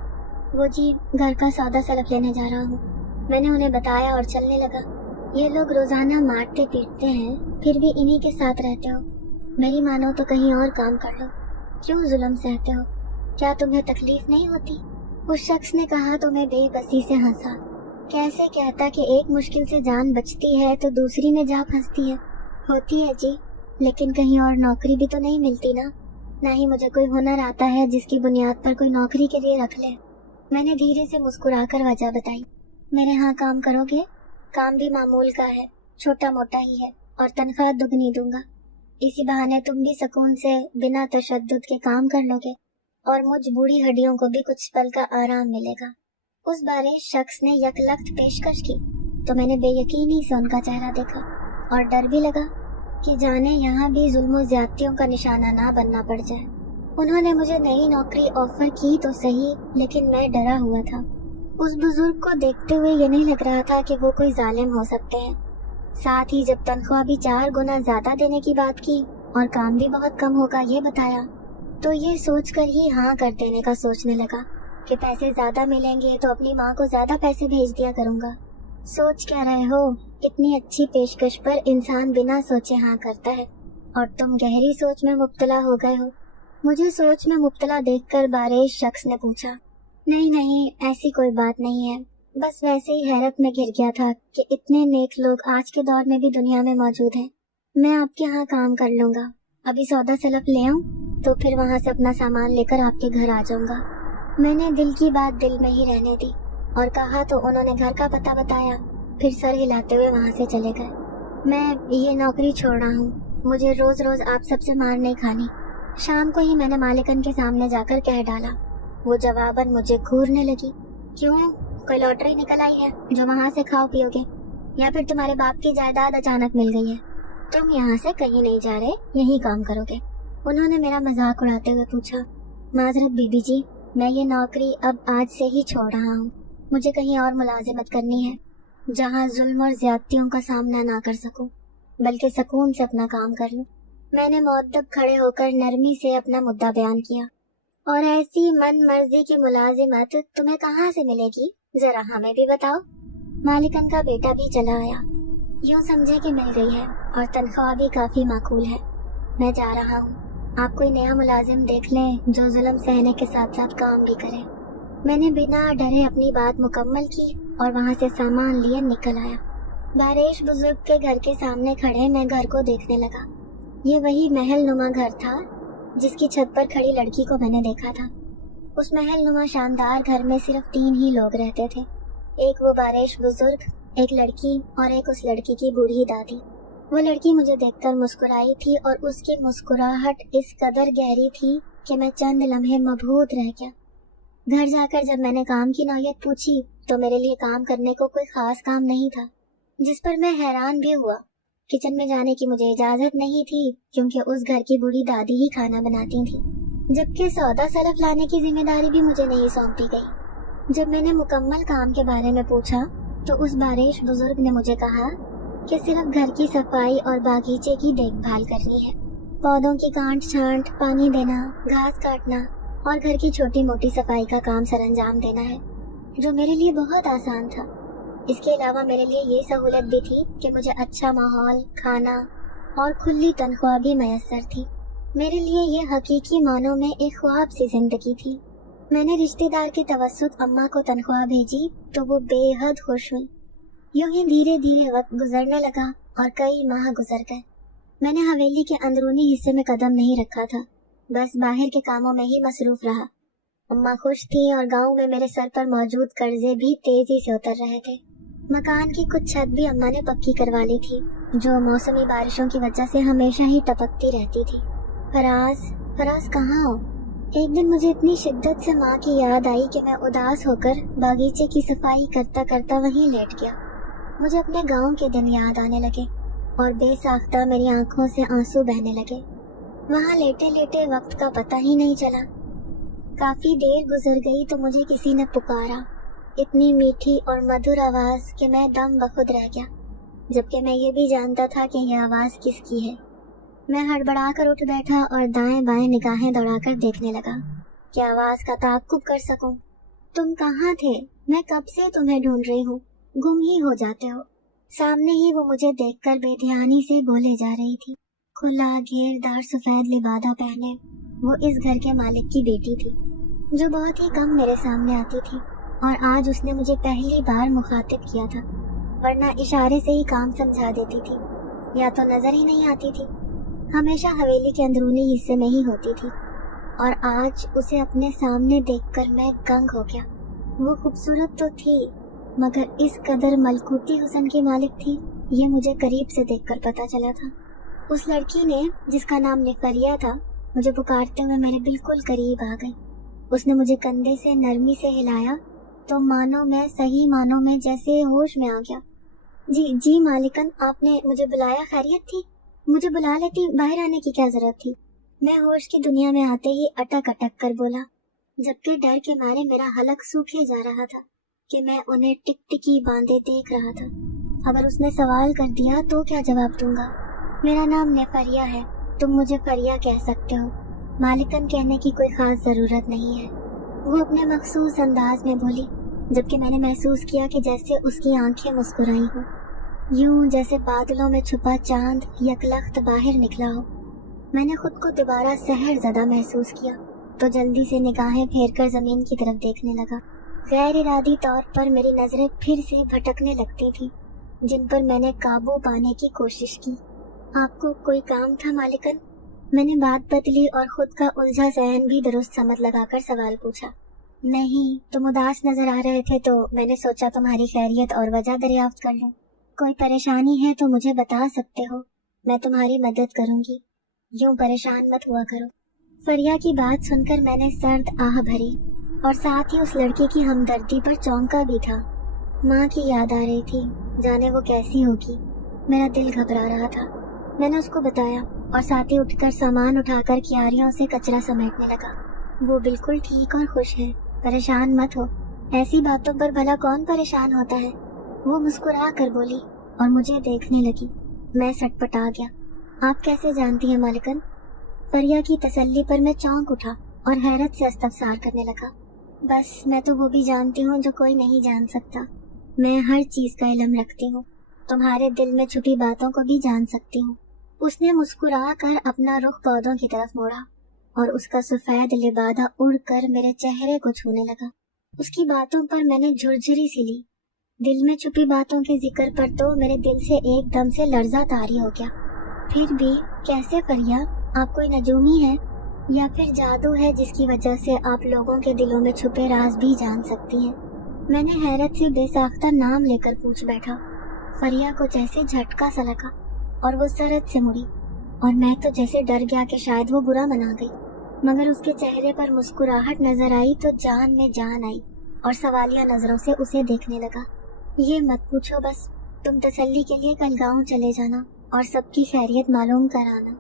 वो जी, घर का सौदा सलफ लेने जा रहा हूँ। मैंने उन्हें बताया और चलने लगा। ये लोग रोजाना मारते पीटते हैं, फिर भी इन्हीं के साथ रहते हो। मेरी मानो तो कहीं और काम कर लो, क्यों जुल्म सहते हो? क्या तुम्हें तकलीफ नहीं होती? उस शख्स ने कहा तो मैं बेबसी से हंसा। कैसे कहता कि एक मुश्किल से जान बचती है तो दूसरी में जा फंसती है। होती है जी, लेकिन कहीं और नौकरी भी तो नहीं मिलती ना ही मुझे कोई हुनर आता है जिसकी बुनियाद पर कोई नौकरी के लिए रख ले। मैंने धीरे से मुस्कुराकर वजह बताई। मेरे यहाँ काम करोगे? काम भी मामूल का है, छोटा मोटा ही है और तनख्वाह दुगनी दूंगा। इसी बहाने तुम भी सुकून से बिना तशद्दुद के काम कर लोगे और मुझ बूढ़ी हड्डियों को भी कुछ पल का आराम मिलेगा। उस बारे शख्स ने यकलख्त पेशकश की तो मैंने बेयकीनी से उनका चेहरा देखा और डर भी लगा कि जाने यहाँ भी जुल्म ज्यादतियों का निशाना ना बनना पड़ जाए। उन्होंने मुझे नई नौकरी ऑफर की तो सही, लेकिन मैं डरा हुआ था। उस बुजुर्ग को देखते हुए ये नहीं लग रहा था कि वो कोई जालिम हो सकते हैं। साथ ही जब तनख्वाह भी 4 गुना ज्यादा देने की बात की और काम भी बहुत कम होगा ये बताया, तो ये सोचकर ही हाँ कर देने का सोचने लगा कि पैसे ज्यादा मिलेंगे तो अपनी माँ को ज्यादा पैसे भेज दिया करूँगा। सोच क्या रहे हो? इतनी अच्छी पेशकश पर इंसान बिना सोचे हाँ करता है और तुम गहरी सोच में मुब्तला हो गए हो। मुझे सोच में मुब्तला देखकर बारेश शख्स ने पूछा। नहीं, ऐसी कोई बात नहीं है, बस वैसे ही हैरत में घिर गया था कि इतने नेक लोग आज के दौर में भी दुनिया में मौजूद हैं। मैं आपके यहाँ काम कर लूँगा, अभी सौदा सलफ ले आऊँ तो फिर वहाँ से अपना सामान लेकर आपके घर आ जाऊँगा। मैंने दिल की बात दिल में ही रहने दी और कहा तो उन्होंने घर का पता बताया, फिर सर हिलाते हुए वहाँ से चले गए। मैं ये नौकरी छोड़ रहा हूँ, मुझे रोज रोज आप सबसे मार नहीं खानी। शाम को ही मैंने मालिकन के सामने जाकर कह डाला। वो जवाबन मुझे घूरने लगी। क्यों, कोई लॉटरी निकल आई है जो वहाँ से खाओ पियोगे, या फिर तुम्हारे बाप की जायदाद अचानक मिल गई है? तुम यहाँ से कहीं नहीं जा रहे, यही काम करोगे? उन्होंने मेरा मजाक उड़ाते हुए पूछा। माजरत बीबी जी, मैं ये नौकरी अब आज से ही छोड़ रहा हूँ। मुझे कहीं और मुलाजिमत करनी है जहाँ जुल्म और ज्यादतियों का सामना ना कर सकूं, बल्कि सुकून से अपना काम कर लूं। मैंने मुअद्दब खड़े होकर नरमी से अपना मुद्दा बयान किया। और ऐसी मन मर्जी की मुलाजिमत तुम्हें कहाँ से मिलेगी, जरा हमें भी बताओ। मालिकन का बेटा भी चला आया। यूं समझे कि मिल गई है और तनख्वाह भी काफी माकूल है। मैं जा रहा हूँ, आप कोई नया मुलाजिम देख लें जो जुल्म सहने के साथ साथ काम भी करे। मैंने बिना डरे अपनी बात मुकम्मल की और वहाँ से सामान लिए निकल आया। बारेश बुजुर्ग के घर के सामने खड़े मैं घर को देखने लगा। ये वही महल नुमा घर था जिसकी छत पर खड़ी लड़की को मैंने देखा था। उस महल नुमा शानदार घर में सिर्फ 3 ही लोग रहते थे। एक वो बारेश बुजुर्ग, एक लड़की और एक उस लड़की की बूढ़ी दादी। वो लड़की मुझे देखकर मुस्कुराई थी और उसकी मुस्कुराहट इस कदर गहरी थी कि मैं चंद लम्हे मबहूत रह गया। घर जाकर जब मैंने काम की नौयत पूछी तो मेरे लिए काम करने को कोई खास काम नहीं था, जिस पर मैं हैरान भी हुआ। किचन में जाने की मुझे इजाजत नहीं थी क्योंकि उस घर की बूढ़ी दादी ही खाना बनाती थी, जबकि सौदा सलफ लाने की जिम्मेदारी भी मुझे नहीं सौंपी गई। जब मैंने मुकम्मल काम के बारे में पूछा तो उस बारिश बुजुर्ग ने मुझे कहा कि सिर्फ घर की सफाई और बागीचे की देखभाल करनी है। पौधों की काट छांट, पानी देना, घास काटना और घर की छोटी मोटी सफाई का काम सरंजाम देना है, जो मेरे लिए बहुत आसान था। इसके अलावा मेरे लिए ये सहूलत भी थी कि मुझे अच्छा माहौल, खाना और खुली तनख्वाह भी मैसर थी। मेरे लिए ये हकीकी मानों में एक ख्वाब सी जिंदगी थी। मैंने रिश्तेदार के तवस्सुत अम्मा को तनख्वाह भेजी तो वो बेहद खुश हुई। यूं ही धीरे धीरे वक्त गुजरने लगा और कई माह गुजर गए। मैंने हवेली के अंदरूनी हिस्से में कदम नहीं रखा था, बस बाहर के कामों में ही मसरूफ रहा। अम्मा खुश थी और गांव में मेरे सर पर मौजूद कर्जे भी तेजी से उतर रहे थे। मकान की कुछ छत भी अम्मा ने पक्की करवा ली थी, जो मौसमी बारिशों की वजह से हमेशा ही टपकती रहती थी। फराज कहाँ हो? एक दिन मुझे इतनी शिद्दत से माँ की याद आई कि मैं उदास होकर बागीचे की सफाई करता करता वहीं लेट गया। मुझे अपने गांव के दिन याद आने लगे और बेसाख्ता मेरी आंखों से आंसू बहने लगे। वहाँ लेटे लेटे वक्त का पता ही नहीं चला। काफी देर गुजर गई तो मुझे किसी ने पुकारा, इतनी मीठी और मधुर आवाज कि मैं दम बखुद रह गया, जबकि मैं ये भी जानता था कि यह आवाज किसकी है। मैं हड़बड़ा कर उठ बैठा और दाएं बाएं निगाहें दौड़ाकर देखने लगा कि आवाज का ताक़ुब कर सकूं। तुम कहाँ थे? मैं कब से तुम्हें ढूंढ रही हूँ, गुम ही हो जाते हो। सामने ही वो मुझे देखकर बेध्यानी से बोले जा रही थी। खुला घेरदार सफेद लिबादा पहने वो इस घर के मालिक की बेटी थी, जो बहुत ही कम मेरे सामने आती थी, और आज उसने मुझे पहली बार मुखातिब किया था, वरना इशारे से ही काम समझा देती थी या तो नजर ही नहीं आती थी। हमेशा हवेली के अंदरूनी हिस्से में ही होती थी और आज उसे अपने सामने देखकर मैं दंग हो गया। वो खूबसूरत तो थी, मगर इस कदर मलकूती हुस्न की मालिक थी, ये मुझे करीब से देखकर पता चला था। उस लड़की ने, जिसका नाम नेफरिया था, मुझे पुकारते हुए मेरे बिल्कुल करीब आ गई। उसने मुझे कंधे से नरमी से हिलाया तो मानो मैं सही मानों में जैसे होश में आ गया। जी मालिकन, आपने मुझे बुलाया? खैरियत थी? मुझे बुला लेती, बाहर आने की क्या जरूरत थी? मैं होश की दुनिया में आते ही अटक अटक कर बोला, जबकि डर के मारे मेरा हलक सूखे जा रहा था कि मैं उन्हें टिकटिकी बांधे देख रहा था। अगर उसने सवाल कर दिया तो क्या जवाब दूंगा? मेरा नाम नेफरिया है, तुम मुझे फरिया कह सकते हो। मालिकन कहने की कोई खास जरूरत नहीं है, वो अपने मखसूस अंदाज में बोली, जबकि मैंने महसूस किया कि जैसे उसकी आंखें मुस्कुराई हो, यूं जैसे बादलों में छुपा चांद यकलख्त बाहर निकला हो। मैंने खुद को दोबारा सहर ज़दा महसूस किया तो जल्दी से निगाहें फेरकर जमीन की तरफ देखने लगा। गैर इरादी तौर पर मेरी नजरें फिर से भटकने लगती थी, जिन पर मैंने काबू पाने की कोशिश की। आपको कोई काम था मालिकन? मैंने बात बदली और खुद का उलझा ज़हन भी दुरुस्त समझ लगाकर सवाल पूछा। नहीं, तुम उदास नजर आ रहे थे तो मैंने सोचा तुम्हारी खैरियत और वजह दरियाफ्त कर लूं। कोई परेशानी है तो मुझे बता सकते हो, मैं तुम्हारी मदद करूंगी। यूं परेशान मत हुआ करो। फरिया की बात सुनकर मैंने सर्द आह भरी और साथ ही उस लड़की की हमदर्दी पर चौंका भी था। माँ की याद आ रही थी, जाने वो कैसी होगी। मेरा दिल घबरा रहा था। मैंने उसको बताया और साथ ही उठकर सामान उठाकर क्यारियों से कचरा समेटने लगा। वो बिल्कुल ठीक और खुश है, परेशान मत हो। ऐसी बातों पर भला कौन परेशान होता है? वो मुस्कुरा कर बोली और मुझे देखने लगी। मैं सटपटा गया। आप कैसे जानती हैं मालिकन? फरिया की तसल्ली पर मैं चौंक उठा और हैरत से इस्तफसार करने लगा। बस मैं तो वो भी जानती हूँ जो कोई नहीं जान सकता। मैं हर चीज का इल्म रखती हूँ, तुम्हारे दिल में छुपी बातों को भी जान सकती हूँ। उसने मुस्कुरा कर अपना रुख पौधों की तरफ मोड़ा और उसका सफेद लिबादा उड़कर मेरे चेहरे को छूने लगा। उसकी बातों पर मैंने झुरझुरी सी ली। दिल में छुपी बातों के जिक्र पर तो मेरे दिल से एकदम से लर्जा तारी हो गया। फिर भी कैसे फरिया, आप कोई नजूमी है या फिर जादू है जिसकी वजह से आप लोगों के दिलों में छुपे राज भी जान सकती हैं? मैंने हैरत से बेसाख्ता नाम लेकर पूछ बैठा। फरिया को जैसे झटका सा लगा और वो सरद से मुड़ी और मैं तो जैसे डर गया कि शायद वो बुरा मना गई, मगर उसके चेहरे पर मुस्कुराहट नजर आई तो जान में जान आई और सवालिया नजरों से उसे देखने लगा। ये मत पूछो, बस तुम तसल्ली के लिए कल गाँव चले जाना और सबकी खैरियत मालूम कराना।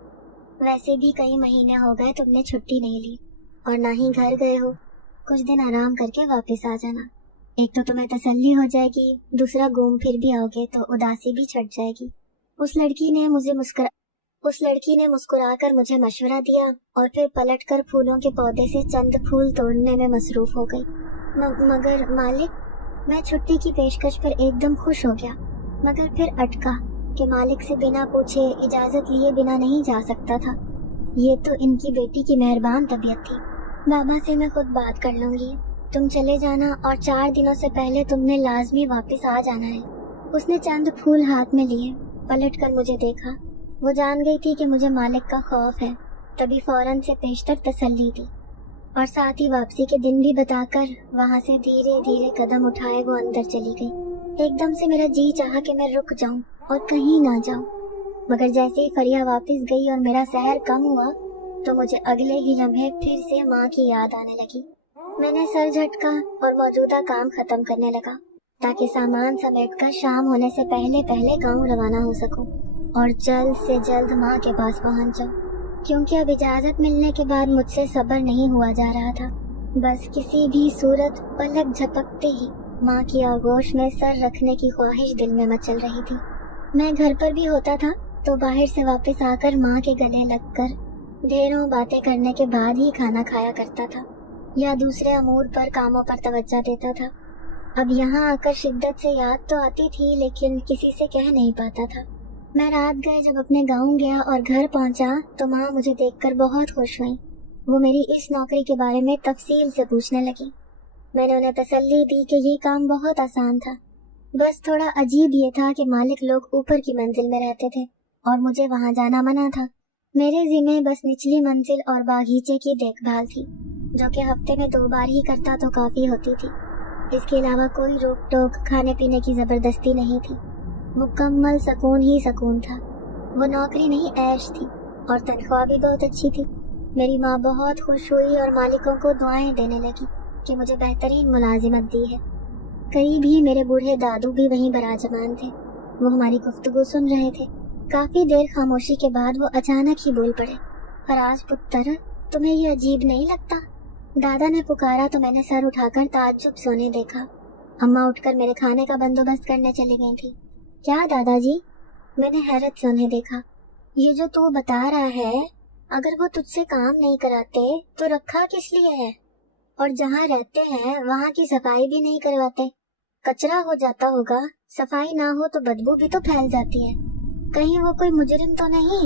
वैसे भी कई महीने हो गए तुमने छुट्टी नहीं ली और ना ही घर गए हो। कुछ दिन आराम करके वापस आ जाना। एक तो तुम्हें तसल्ली हो जाएगी, दूसरा घूम फिर भी आओगे तो उदासी भी छट जाएगी। उस लड़की ने मुस्कुराकर मुझे मशवरा दिया और फिर पलटकर फूलों के पौधे से चंद फूल तोड़ने में मसरूफ हो गई। मगर मालिक, मैं छुट्टी की पेशकश पर एकदम खुश हो गया, मगर फिर अटका कि मालिक से बिना पूछे इजाजत लिए बिना नहीं जा सकता था। ये तो इनकी बेटी की मेहरबान तबीयत थी। बाबा से मैं खुद बात कर लूंगी। तुम चले जाना और 4 दिनों से पहले तुमने लाजमी वापस आ जाना है। उसने चंद फूल हाथ में लिए, पलट कर मुझे देखा। वो जान गई थी कि मुझे मालिक का खौफ है, तभी फौरन से पेशतर तसल्ली दी और साथ ही वापसी के दिन भी बताकर वहां से धीरे धीरे कदम उठाए वो अंदर चली गई। एकदम से मेरा जी चाहा कि मैं रुक जाऊं और कहीं ना जाऊं, मगर जैसे ही फरिया वापस गई और मेरा सहर कम हुआ तो मुझे अगले ही लम्हे फिर से माँ की याद आने लगी। मैंने सर झटका और मौजूदा काम खत्म करने लगा ताकि सामान समेटकर शाम होने से पहले पहले गांव रवाना हो सकूं और जल्द से जल्द माँ के पास पहुंच जाऊं, क्योंकि अब इजाजत मिलने के बाद मुझसे सब्र नहीं हुआ जा रहा था। बस किसी भी सूरत पलक झपकते ही माँ की आगोश में सर रखने की ख्वाहिश दिल में मचल रही थी। मैं घर पर भी होता था तो बाहर से वापस आकर माँ के गले लगकर ढेरों बातें करने के बाद ही खाना खाया करता था या दूसरे अमूर पर कामों पर तवज्जो देता था। अब यहाँ आकर शिद्दत से याद तो आती थी लेकिन किसी से कह नहीं पाता था। मैं रात गए जब अपने गांव गया और घर पहुंचा तो माँ मुझे देखकर बहुत खुश हुई। वो मेरी इस नौकरी के बारे में तफसील से पूछने लगी। मैंने उन्हें तसल्ली दी कि ये काम बहुत आसान था, बस थोड़ा अजीब ये था कि मालिक लोग ऊपर की मंजिल में रहते थे और मुझे वहाँ जाना मना था। मेरे जिम्मे बस निचली मंजिल और बागीचे की देखभाल थी, जो कि हफ्ते में 2 बार ही करता तो काफी होती थी। इसके अलावा कोई रोक टोक खाने पीने की जबरदस्ती नहीं थी। मुकम्मल सुकून ही सुकून था। वो नौकरी नहीं ऐश थी और तनख्वाह भी बहुत अच्छी थी। मेरी माँ बहुत खुश हुई और मालिकों को दुआएं देने लगी कि मुझे बेहतरीन मुलाजिमत दी है। करीब ही मेरे बूढ़े दादू भी वहीं बराजमान थे। वो हमारी गुफ्तगू सुन रहे थे। काफी देर खामोशी के बाद वो अचानक ही बोल पड़े, फराज पुत्र, तुम्हें ये अजीब नहीं लगता? दादा ने पुकारा तो मैंने सर उठाकर ताज्जुब से उन्हें देखा। अम्मा उठकर मेरे खाने का बंदोबस्त करने चली गई थी। क्या दादाजी? मैंने हैरत से उन्हें देखा। ये जो तू बता रहा है, अगर वो तुझसे काम नहीं कराते तो रखा किस लिए है? और जहाँ रहते हैं वहाँ की सफाई भी नहीं करवाते। कचरा हो जाता होगा, सफाई ना हो तो बदबू भी तो फैल जाती है। कहीं वो कोई मुजरिम तो नहीं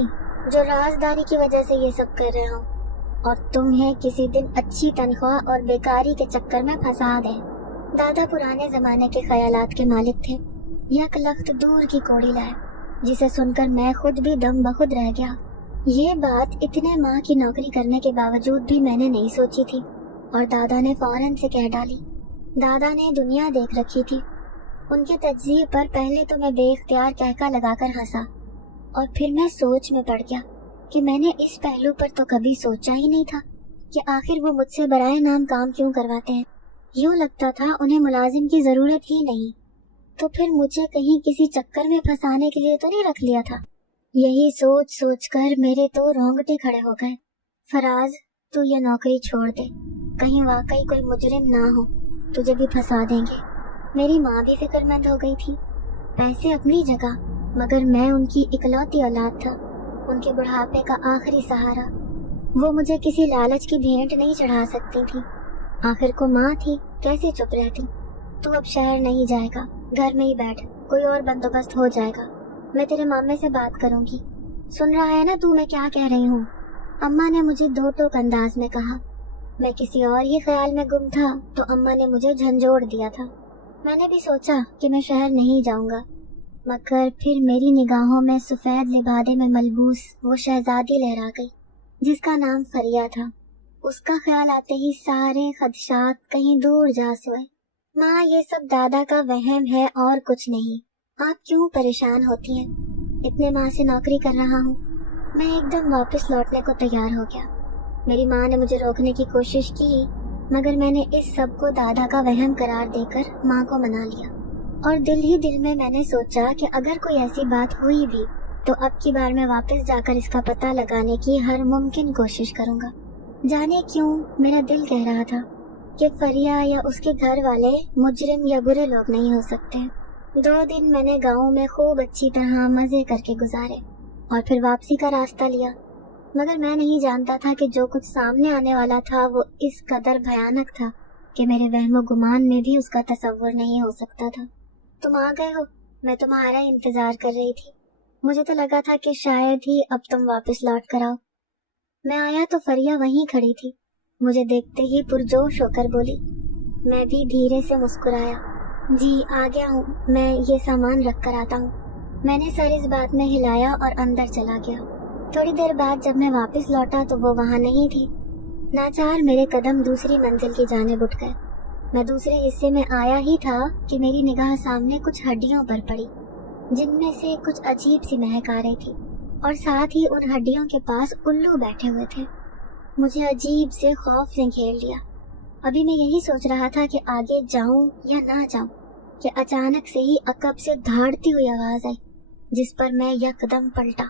जो राजदारी की वजह से ये सब कर रहे हो और तुम्हें किसी दिन अच्छी तनख्वाह और बेकारी के चक्कर में फंसा दे। दादा पुराने जमाने के ख्यालात के मालिक थे। यक लख्त दूर की कोड़ी लाए, जिसे सुनकर मैं खुद भी दम बखुद रह गया। ये बात इतने माह की नौकरी करने के बावजूद भी मैंने नहीं सोची थी और दादा ने फौरन से कह डाली। दादा ने दुनिया देख रखी थी। उनके तज्ज़िये पर पहले तो मैं बेख्तियार कहका लगाकर हंसा और फिर मैं सोच में पड़ गया कि मैंने इस पहलू पर तो कभी सोचा ही नहीं था कि आखिर वो मुझसे बराए नाम काम क्यों करवाते हैं। यूँ लगता था उन्हें मुलाजिम की जरूरत ही नहीं, तो फिर मुझे कहीं किसी चक्कर में फंसाने के लिए तो नहीं रख लिया था। यही सोच सोच कर मेरे तो रोंगटे खड़े हो गए। फराज, तू ये नौकरी छोड़ दे, कहीं वाकई कोई मुजरिम ना हो, तुझे भी फंसा देंगे। मेरी माँ भी फिक्रमंद हो गई थी। पैसे अपनी जगह, मगर मैं उनकी इकलौती औलाद था, उनके बुढ़ापे का आखिरी सहारा। वो मुझे किसी लालच की भेंट नहीं चढ़ा सकती थी। आखिर को माँ थी, कैसे चुप रहती। तू अब शहर नहीं जाएगा, घर में ही बैठ, कोई और बंदोबस्त हो जाएगा। मैं तेरे मामे से बात करूंगी। सुन रहा है ना तू मैं क्या कह रही हूँ? अम्मा ने मुझे दो टोक अंदाज में कहा। मैं किसी और ही ख्याल में गुम था तो अम्मा ने मुझे झंझोड़ दिया था। मैंने भी सोचा कि मैं शहर नहीं जाऊंगा, मगर फिर मेरी निगाहों में सफेद लिबादे में मलबूस वो शहजादी लहरा गई जिसका नाम फरिया था। उसका ख्याल आते ही सारे खदशात कहीं दूर जा सोए। माँ, ये सब दादा का वहम है और कुछ नहीं। आप क्यों परेशान होती हैं? इतने माह से नौकरी कर रहा हूँ। मैं एकदम वापस लौटने को तैयार हो गया। मेरी माँ ने मुझे रोकने की कोशिश की, मगर मैंने इस सब को दादा का वहम करार देकर माँ को मना लिया और दिल ही दिल में मैंने सोचा कि अगर कोई ऐसी बात हुई भी तो अब की बार मैं वापस जाकर इसका पता लगाने की हर मुमकिन कोशिश करूँगा। जाने क्यों मेरा दिल कह रहा था कि फरिया या उसके घर वाले मुजरिम या बुरे लोग नहीं हो सकते। 2 दिन मैंने गाँव में खूब अच्छी तरह मजे करके गुजारे और फिर वापसी का रास्ता लिया, मगर मैं नहीं जानता था कि जो कुछ सामने आने वाला था वो इस कदर भयानक था कि मेरे वहमो गुमान में भी उसका तसव्वुर नहीं हो सकता था। तुम आ गए हो, मैं तुम्हारा इंतजार कर रही थी। मुझे तो लगा था कि शायद ही अब तुम वापस लौट कर आओ। मैं आया तो फरिया वहीं खड़ी थी। मुझे देखते ही पुरजोश होकर बोली। मैं भी धीरे से मुस्कुराया। जी आ गया हूँ, मैं ये सामान रख कर आता हूँ। मैंने सर इस बात में हिलाया और अंदर चला गया। थोड़ी देर बाद जब मैं वापस लौटा तो वो वहाँ नहीं थी। नाचार मेरे कदम दूसरी मंजिल की जानिब उठ गए। मैं दूसरे हिस्से में आया ही था कि मेरी निगाह सामने कुछ हड्डियों पर पड़ी, जिनमें से कुछ अजीब सी महक आ रही थी और साथ ही उन हड्डियों के पास उल्लू बैठे हुए थे। मुझे अजीब से खौफ ने घेर लिया। अभी मैं यही सोच रहा था कि आगे जाऊं या ना जाऊं कि अचानक से ही अकब से धाड़ती हुई आवाज आई, जिस पर मैं यकदम पलटा।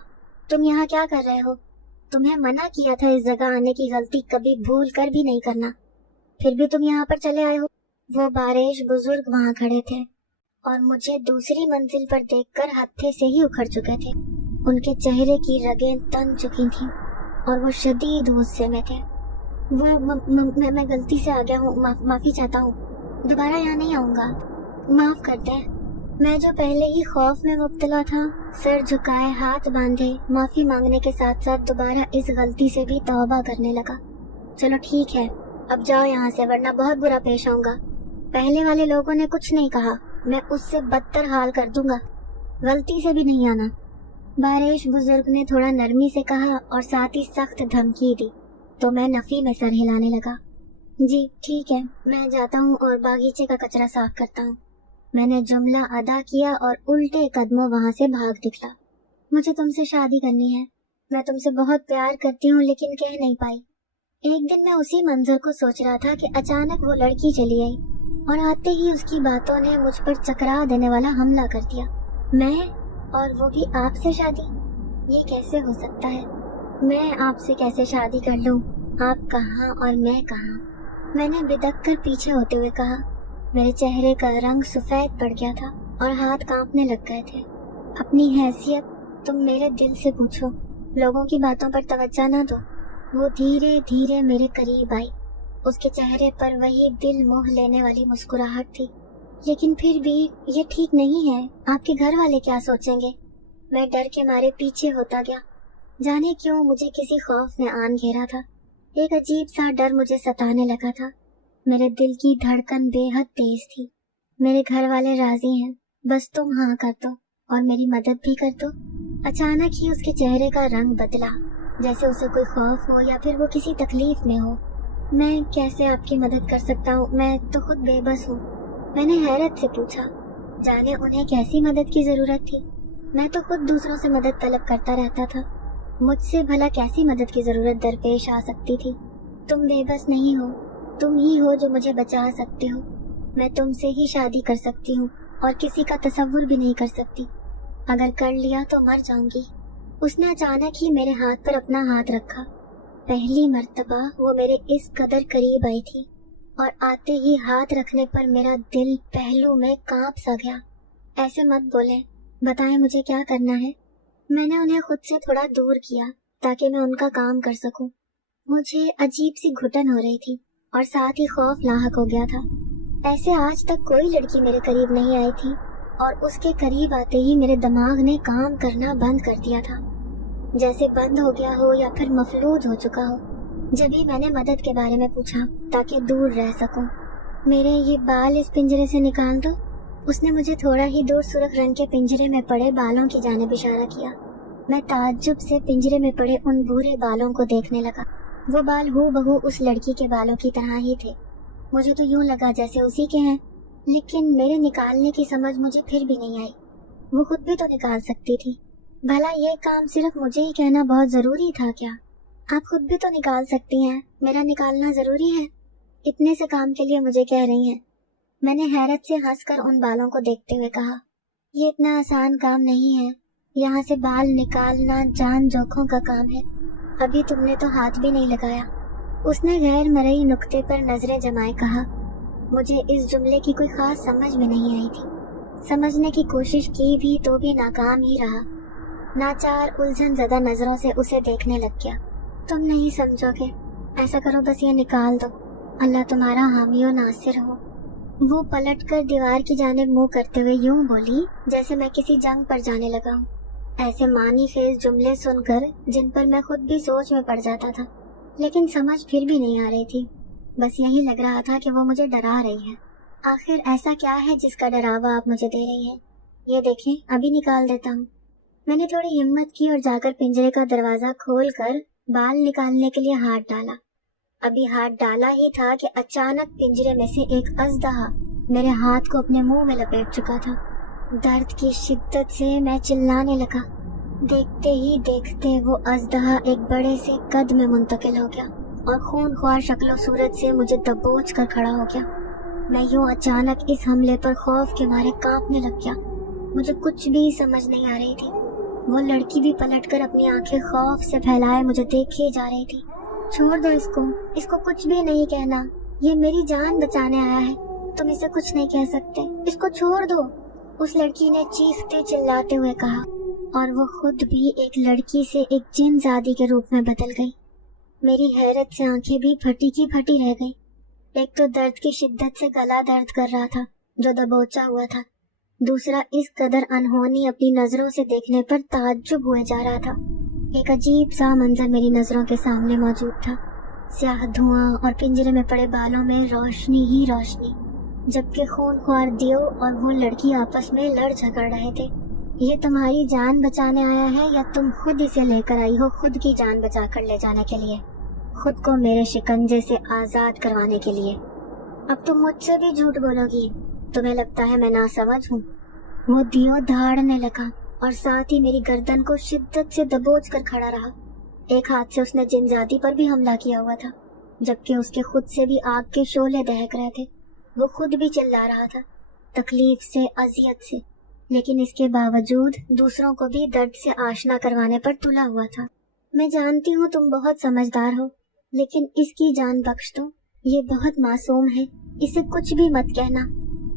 तुम यहाँ क्या कर रहे हो? तुम्हें मना किया था इस जगह आने की गलती कभी भूल कर भी नहीं करना, फिर भी तुम यहाँ पर चले आए हो। वो बारिश बुजुर्ग वहाँ खड़े थे और मुझे दूसरी मंजिल पर देखकर हत्थे से ही उखड़ चुके थे। उनके चेहरे की रगें तन चुकी थीं और वो शदीद गुस्से में थे। वो मैं गलती से आ गया हूँ, माफी चाहता हूँ, दोबारा यहाँ नहीं आऊँगा, माफ कर दे। मैं जो पहले ही खौफ में मुब्तला था, सर झुकाए हाथ बांधे माफी मांगने के साथ साथ दोबारा इस गलती से भी तौबा करने लगा। चलो ठीक है, अब जाओ यहाँ से, वरना बहुत बुरा पेश आऊंगा। पहले वाले लोगों ने कुछ नहीं कहा, मैं उससे बदतर हाल कर दूंगा, गलती से भी नहीं आना। बारिश बुजुर्ग ने थोड़ा नरमी से कहा और साथ ही सख्त धमकी दी, तो मैं नफी में सर हिलाने लगा। जी ठीक है, मैं जाता हूँ और बागीचे का कचरा साफ करता हूँ। मैंने जुमला अदा किया और उल्टे कदमों वहाँ से भाग निकला। मुझे तुमसे शादी करनी है, मैं तुमसे बहुत प्यार करती हूँ, लेकिन कह नहीं पाई। एक दिन मैं उसी मंजर को सोच रहा था कि अचानक वो लड़की चली आई और आते ही उसकी बातों ने मुझ पर चकरा देने वाला हमला कर दिया। मैं, और वो भी आपसे शादी? ये कैसे हो सकता है? मैं आपसे कैसे शादी कर लूं? आप कहाँ और मैं कहाँ? मैंने बिदक कर पीछे होते हुए कहा। मेरे चेहरे का रंग सफेद पड़ गया था और हाथ कांपने लग गए थे। अपनी हैसियत तुम मेरे दिल से पूछो, लोगों की बातों पर तवज्जो न दो। वो धीरे धीरे मेरे करीब आई। उसके चेहरे पर वही दिल मोह लेने वाली मुस्कुराहट थी। लेकिन फिर भी ये ठीक नहीं है, आपके घर वाले क्या सोचेंगे? मैं डर के मारे पीछे होता गया। जाने क्यों मुझे किसी खौफ ने आन घेरा था। एक अजीब सा डर मुझे सताने लगा था। मेरे दिल की धड़कन बेहद तेज थी। मेरे घर वाले राजी हैं, बस तुम हाँ कर दो और मेरी मदद भी कर दो। अचानक ही उसके चेहरे का रंग बदला, जैसे उसे कोई खौफ हो या फिर वो किसी तकलीफ में हो। मैं कैसे आपकी मदद कर सकता हूँ? मैं तो खुद बेबस हूँ। मैंने हैरत से पूछा। जाने उन्हें कैसी मदद की जरूरत थी? मैं तो खुद दूसरों से मदद तलब करता रहता था। मुझसे भला कैसी मदद की जरूरत दरपेश आ सकती थी? तुम बेबस नहीं हो, तुम ही हो जो मुझे बचा सकते हो। मैं तुमसे ही शादी कर सकती हूँ और किसी का तसव्वुर भी नहीं कर सकती। अगर कर लिया तो मर जाऊंगी। उसने अचानक ही मेरे हाथ पर अपना हाथ रखा। पहली मर्तबा वो मेरे इस कदर करीब आई थी और आते ही हाथ रखने पर मेरा दिल पहलू में कांप सा गया। ऐसे मत बोले, बताएं मुझे क्या करना है। मैंने उन्हें खुद से थोड़ा दूर किया ताकि मैं उनका काम कर सकूं। मुझे अजीब सी घुटन हो रही थी और साथ ही खौफ लाहक हो गया था। ऐसे आज तक कोई लड़की मेरे करीब नहीं आई थी और उसके करीब आते ही मेरे दिमाग ने काम करना बंद कर दिया था, जैसे बंद हो गया हो या फिर मफलूज हो चुका हो। जब ही मैंने मदद के बारे में पूछा ताकि दूर रह सकूं। मेरे ये बाल इस पिंजरे से निकाल दो। उसने मुझे थोड़ा ही दूर सुर्ख रंग के पिंजरे में पड़े बालों की जानिब इशारा किया। मैं ताज्जुब से पिंजरे में पड़े उन भूरे बालों को देखने लगा। वो बाल हूबहू उस लड़की के बालों की तरह ही थे। मुझे तो यूं लगा जैसे उसी के हैं, लेकिन मेरे निकालने की समझ मुझे फिर भी नहीं आई। वो खुद भी तो निकाल सकती थी। भला ये काम सिर्फ मुझे ही कहना बहुत जरूरी था क्या? आप खुद भी तो निकाल सकती हैं, मेरा निकालना जरूरी है? इतने से काम के लिए मुझे कह रही हैं? मैंने हैरत से हंसकर उन बालों को देखते हुए कहा, ये इतना आसान काम नहीं है। यहाँ से बाल निकालना जान जोखों का काम है। अभी तुमने तो हाथ भी नहीं लगाया। उसने गैर मरई नुक्ते पर नजरें जमाए कहा। मुझे इस जुमले की कोई खास समझ में नहीं आई थी। समझने की कोशिश की भी तो भी नाकाम ही रहा। नाचार उलझन ज़दा नजरों से उसे देखने लग गया। तुम नहीं समझोगे, ऐसा करो बस ये निकाल दो, अल्लाह तुम्हारा हामी और नासिर हो। वो पलटकर दीवार की जानिब मुंह करते हुए यूं बोली जैसे मैं किसी जंग पर जाने लगा हूँ। ऐसे मानी खेज जुमले सुनकर जिन पर मैं खुद भी सोच में पड़ जाता था, लेकिन समझ फिर भी नहीं आ रही थी। बस यही लग रहा था कि वो मुझे डरा रही है। आखिर ऐसा क्या है जिसका डरावा आप मुझे दे रही हैं? ये देखें, अभी निकाल देता हूँ। मैंने थोड़ी हिम्मत की और जाकर पिंजरे का दरवाजा खोलकर बाल निकालने के लिए हाथ डाला। अभी हाथ डाला ही था कि अचानक पिंजरे में से एक अजदहा मेरे हाथ को अपने मुंह में लपेट चुका था। दर्द की शिद्दत से मैं चिल्लाने लगा। देखते ही देखते वो अजदहा एक बड़े से कद में मुंतकिल हो गया और खूनख्वार शक्ल सूरत से मुझे दबोच कर खड़ा हो गया। मैं यूं अचानक इस हमले पर खौफ के मारे कांपने लग गया। मुझे कुछ भी समझ नहीं आ रही थी। वो लड़की भी पलटकर अपनी आंखें खौफ से फैलाए मुझे देखे जा रही थी। छोड़ दो इसको कुछ भी नहीं कहना। ये मेरी जान बचाने आया है, तुम इसे कुछ नहीं कह सकते। इसको छोड़ दो, उस लड़की ने चीखते चिल्लाते हुए कहा, और वो खुद भी एक लड़की से एक जिनजादी के रूप में बदल गई। मेरी हैरत से आंखें भी फटी की फटी रह गई। एक तो दर्द की शिद्दत से गला दर्द कर रहा था जो दबोचा हुआ था, दूसरा इस कदर अनहोनी अपनी नजरों से देखने पर ताज्जुब हुए जा रहा था। एक अजीब सा मंजर मेरी नजरों के सामने मौजूद था। स्याह धुआं और पिंजरे में पड़े बालों में रोशनी ही रोशनी, जबकि खूनख्वार दियो और वो लड़की आपस में लड़ झगड़ रहे थे। ये तुम्हारी जान बचाने आया है या तुम खुद इसे लेकर आई हो खुद की जान बचा कर ले जाने के लिए, खुद को मेरे शिकंजे से आजाद करवाने के लिए? अब तुम मुझसे भी झूठ बोलोगी? तुम्हें लगता है मैं नासमझ हूँ? वो दियो धाड़ने लगा और साथ ही मेरी गर्दन को शिद्दत से दबोच कर खड़ा रहा। एक हाथ से उसने जिनजादी पर भी हमला किया हुआ था, जबकि उसके खुद से भी आग के शोले दहक रहे थे। वो खुद भी चिल्ला रहा था, तकलीफ से, अजियत से, लेकिन इसके बावजूद दूसरों को भी दर्द से आशना करवाने पर तुला हुआ था। मैं जानती हूँ तुम बहुत समझदार हो, लेकिन इसकी जान बख्श दो। ये बहुत मासूम है, इसे कुछ भी मत कहना।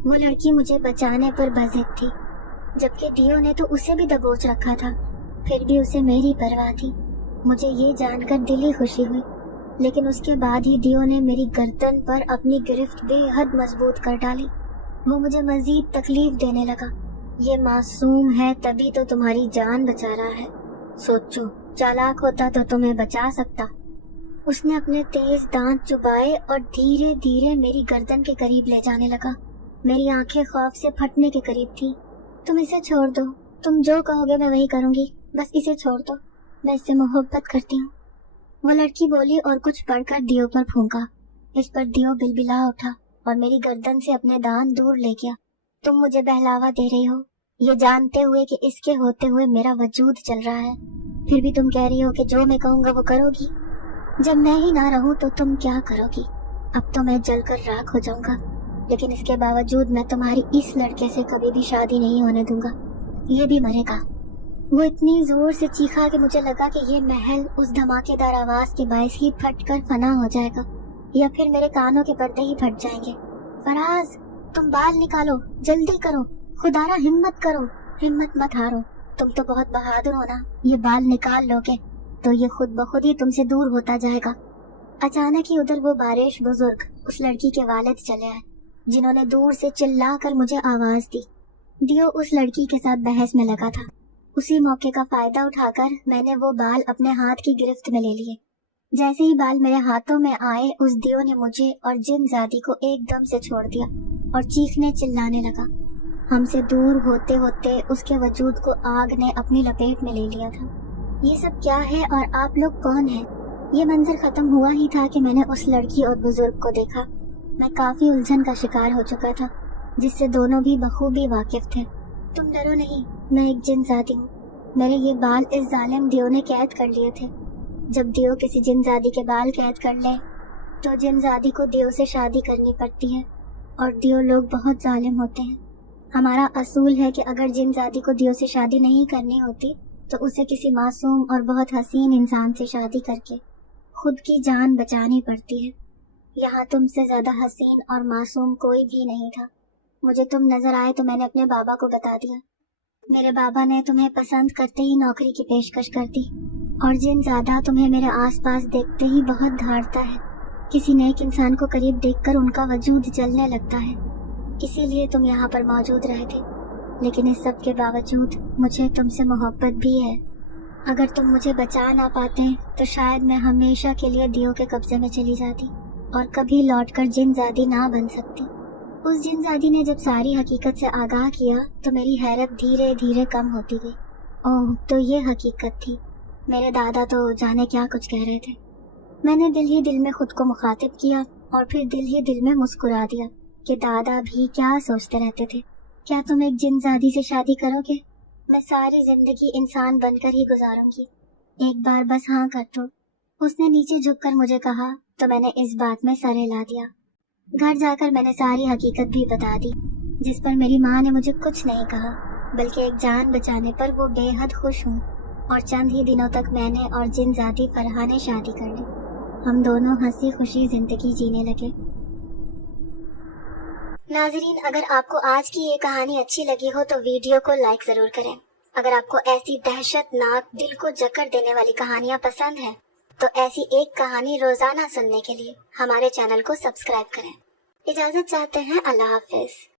वो लड़की मुझे बचाने पर बज़िद थी, जबकि दियो ने तो उसे भी दबोच रखा था। फिर भी उसे मेरी परवाह थी। मुझे ये जानकर दिली खुशी हुई, लेकिन उसके बाद ही दियो ने मेरी गर्दन पर अपनी गिरफ्त बेहद मजबूत कर डाली। वो मुझे मजीद तकलीफ देने लगा। ये मासूम है तभी तो तुम्हारी जान बचा रहा है। सोचो, चालाक होता तो तुम्हें बचा सकता। उसने अपने तेज दांत चुबाए और धीरे धीरे मेरी गर्दन के करीब ले जाने लगा। मेरी आंखें खौफ से फटने के करीब थी। तुम इसे छोड़ दो, तुम जो कहोगे मैं वही करूंगी, बस इसे छोड़ दो, मैं इससे मोहब्बत करती हूँ। वो लड़की बोली और कुछ पढ़कर दियो पर फूंका। इस पर दियो बिलबिला उठा और मेरी गर्दन से अपने दांत दूर ले गया। तुम मुझे बहलावा दे रही हो, ये जानते हुए कि इसके होते हुए मेरा वजूद चल रहा है, फिर भी तुम कह रही हो कि जो मैं कहूँगा वो करोगी। जब मैं ही ना रहूँ तो तुम क्या करोगी? अब तो मैं जलकर राख हो जाऊंगा, लेकिन इसके बावजूद मैं तुम्हारी इस लड़के से कभी भी शादी नहीं होने दूंगा। ये भी मरेगा। वो इतनी जोर से चीखा कि मुझे लगा कि ये महल उस धमाकेदार आवाज के बायस ही फटकर फना हो जाएगा, या फिर मेरे कानों के पर्दे ही फट जाएंगे। फराज, तुम बाल निकालो, जल्दी करो, खुदारा हिम्मत करो, हिम्मत मत हारो। तुम तो बहुत बहादुर हो ना, ये बाल निकाल लोगे तो ये खुद ब खुद ही तुमसे दूर होता जाएगा। अचानक ही उधर वो बारिश बुजुर्ग उस लड़की के वालिद चले आए, जिन्होंने दूर से चिल्लाकर मुझे आवाज दी। दियो उस लड़की के साथ बहस में लगा था। उसी मौके का फायदा उठाकर मैंने वो बाल अपने हाथ की गिरफ्त में ले लिए। जैसे ही बाल मेरे हाथों में आए, उस दियो ने मुझे और जिनजादी को एकदम से छोड़ दिया और चीखने चिल्लाने लगा। हमसे दूर होते होते उसके वजूद को आग ने अपनी लपेट में ले लिया था। ये सब क्या है और आप लोग कौन हैं? ये मंजर खत्म हुआ ही था कि मैंने उस लड़की और बुजुर्ग को देखा। मैं काफी उलझन का शिकार हो चुका था, जिससे दोनों भी बखूबी वाकिफ थे। तुम डरो नहीं, मैं एक जिनजादी हूँ। मेरे ये बाल इस जालिम दियो ने कैद कर लिए थे। जब दियो किसी जिनजादी के बाल कैद कर ले तो जिनजादी को दियो से शादी करनी पड़ती है, और दियो लोग बहुत जालिम होते हैं। हमारा असूल है कि अगर जिनजादी को दियो से शादी नहीं करनी होती तो उसे किसी मासूम और बहुत हसीन इंसान से शादी करके खुद की जान बचानी पड़ती है। यहाँ तुमसे ज्यादा हसीन और मासूम कोई भी नहीं था। मुझे तुम नजर आए तो मैंने अपने बाबा को बता दिया। मेरे बाबा ने तुम्हें पसंद करते ही नौकरी की पेशकश कर दी, और जिनजादा तुम्हें मेरे आसपास देखते ही बहुत धाड़ता है। किसी नेक इंसान को करीब देखकर उनका वजूद जलने लगता है। इसीलिए तुम यहाँ पर मौजूद रहे थे, लेकिन इस सब के बावजूद मुझे तुमसे मोहब्बत भी है। اگر تم مجھے بچا نہ پاتے تو شاید میں ہمیشہ کے لیے دیو کے قبضے میں چلی جاتی اور کبھی لوٹ کر جن زادی نہ بن سکتی۔ اس جن زادی نے جب ساری حقیقت سے آگاہ کیا تو میری حیرت دھیرے دھیرے کم ہوتی گئی۔ اوہ، تو یہ حقیقت تھی۔ میرے دادا تو جانے کیا کچھ کہہ رہے تھے۔ میں نے دل ہی دل میں خود کو مخاطب کیا اور پھر دل ہی دل میں مسکرا دیا کہ دادا بھی کیا سوچتے رہتے تھے۔ کیا تم ایک جن زادی سے شادی کرو گے؟ میں ساری زندگی انسان بن کر ہی گزاروں گی، ایک بار بس ہاں کر دو۔ اس نے نیچے جھک کر مجھے کہا تو میں نے اس بات میں سر ہلا دیا۔ گھر جا کر میں نے ساری حقیقت بھی بتا دی، جس پر میری ماں نے مجھے کچھ نہیں کہا، بلکہ ایک جان بچانے پر وہ بے حد خوش ہوں، اور چند ہی دنوں تک میں نے اور جن زادی فرحہ نے شادی کر لی۔ ہم دونوں ہنسی خوشی زندگی جینے لگے۔ ناظرین، اگر آپ کو آج کی یہ کہانی اچھی لگی ہو تو ویڈیو کو لائک ضرور کریں۔ اگر آپ کو ایسی دہشت ناک دل کو جکڑ دینے والی کہانیاں پسند ہیں تو ایسی ایک کہانی روزانہ سننے کے لیے ہمارے چینل کو سبسکرائب کریں۔ اجازت چاہتے ہیں، اللہ حافظ۔